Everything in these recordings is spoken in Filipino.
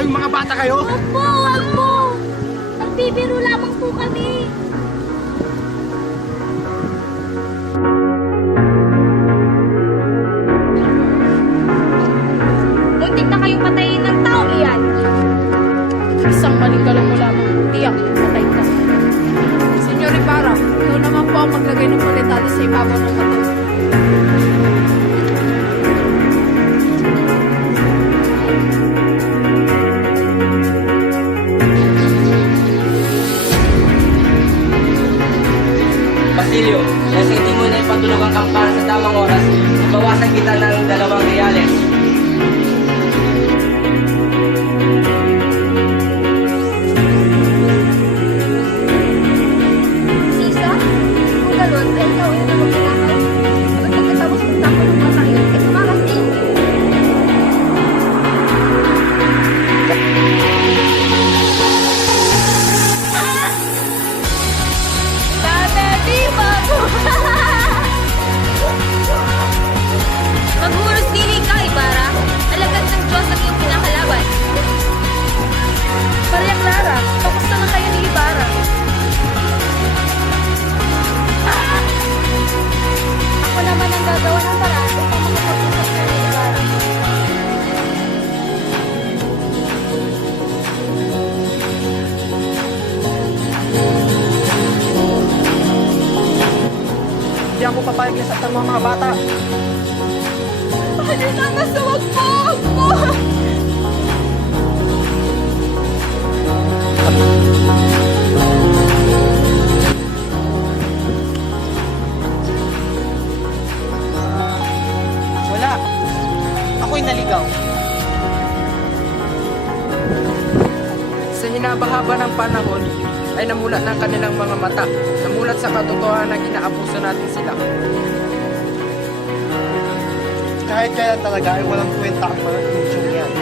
kayong mga bata kayo? Wag po, wag po! Nagbibiro lamang po kami. Muntik na kayong patayin ng tao iyan. Isang maling galaw mo lamang. Tiyak, patay ka. Senyor Ibarra, ikaw naman po ang maglagay ng puletado sa ibabaw ng bato. Basilio, nasa hindi mo na ipatulog ang kampana sa tamang oras, bawasan kita ng 2 reales. Sisa, kung gano'n, ay ikaw ay nagpapatakaw. At pagkatapos ng tapo ng mga iyon, ay tumakas din. Dati, di ba? Maghuros dili ka, Ibarra. Alagad ng Diyos ang iyong pinakalaban. Maria Clara, kamusta na kayo ni Ibarra? Ako naman ang gagawa ng paraan upang makapag-usap na ni Ibarra. Hindi ako papayag na saktan mo ang mga bata. Bakit na nasa wag po? Wala. Ako'y naligaw. Sa hinabahaba ng panahon, ay namulat ng kanilang mga mata. Namulat sa katotohanan na inaabuso natin sila. Kahit kaya talaga ay walang kwenta ang mga inusyong yan.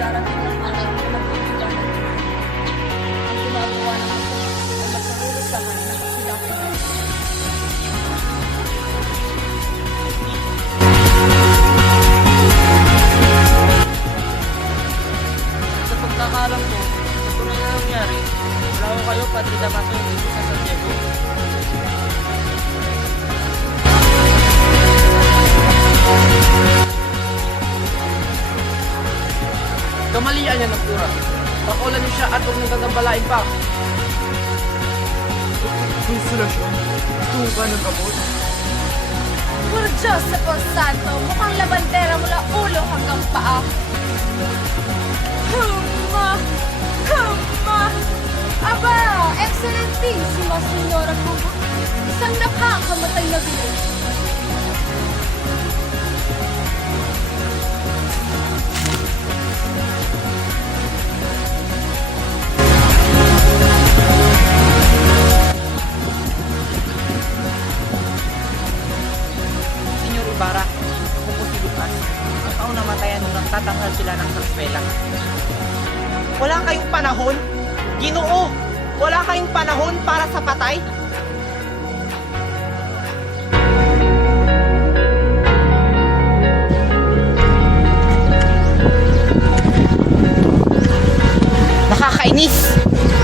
Darating ang araw na magpipilitan. Ang gumagawa ng ito ay magkarurusahan ng kasilakan. Sa pagkakalam ko, sa tunay na nangyari, wala ko kayo, Padre Damaso, dito sa Santiago. Kamalian niya ng pura. Pakulan niyo siya at huwag niyong gagambalain pa. Konsolasyon, tuba ng kabot. Por Diyos sa Santo, mukhang labandera mula ulo hanggang paa. Huma! Huma! Aba! Excellentísima Senyora Kuma! Isang nakakamatay na bilis. Senyor Ibarra, ako po si Lucas. Ang taong namatayan nung nagtatanghal sila ng sarswela. Wala kayong panahon? Ginoo, wala kayong panahon para sa patay? Nakakainis!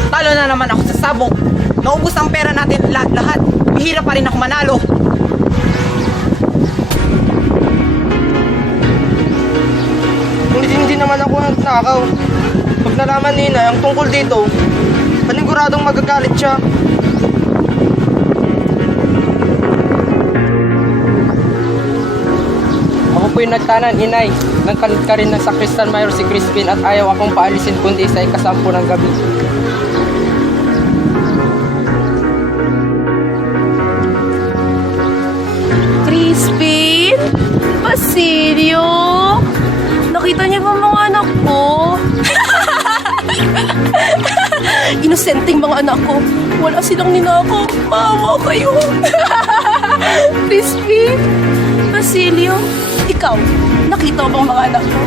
Talo na naman ako sa sabong. Naubos ang pera natin lahat-lahat. Bihira pa rin ako manalo. Hindi naman ako nagtakaw. Pag nalaman ni Inay ang tungkol dito, paniguradong magagalit siya. Ako po'y nagtanan, Inay. Nagkalit ka rin ng Sakristan Mayor si Crispin at ayaw akong paalisin kundi sa ikasampu ng gabi. Crispin? Basilio? Nakita niyo ba mga anak ko? Inosenteng mga anak ko. Wala silang ninakaw. Maawa kayo. Crispin? Basilio? Ikaw, nakita mo bang mga anak ko?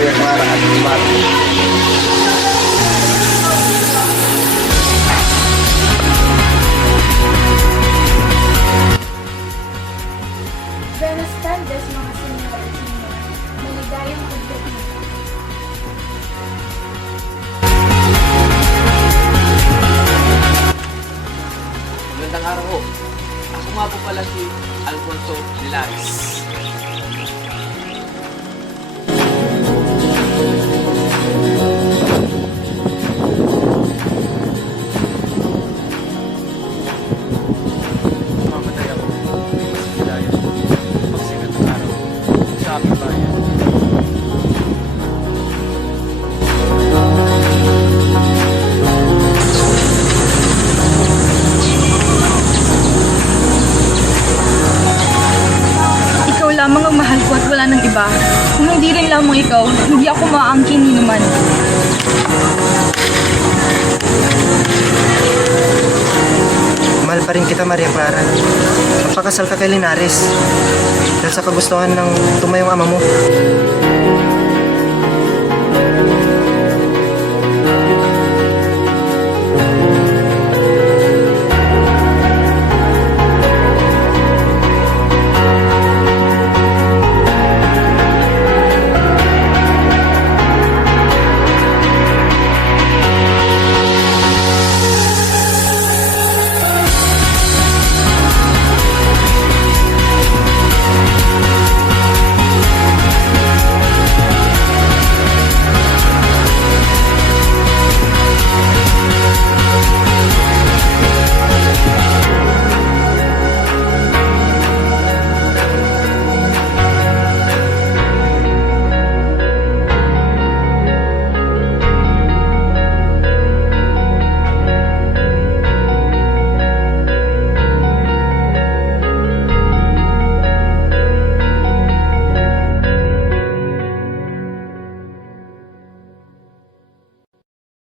Maria Clara at Mari. Buenas tardes, mga senyor at senyor. Maligayang pagdating. Magandang araw ho. Ako nga po pala si Alfonso Lilares. Mamatay ako. Mas hidayat. Pagsigat ng araw. Sa aming bayan. Ikaw lamang ang mahal ko at wala nang iba. Kung hindi rin lamang ikaw, hindi ako maaangkin ni naman. Mahal pa rin kita, Maria Clara. Magpakasal ka kay Linares. Dahil sa kagustuhan ng tumayong ama mo.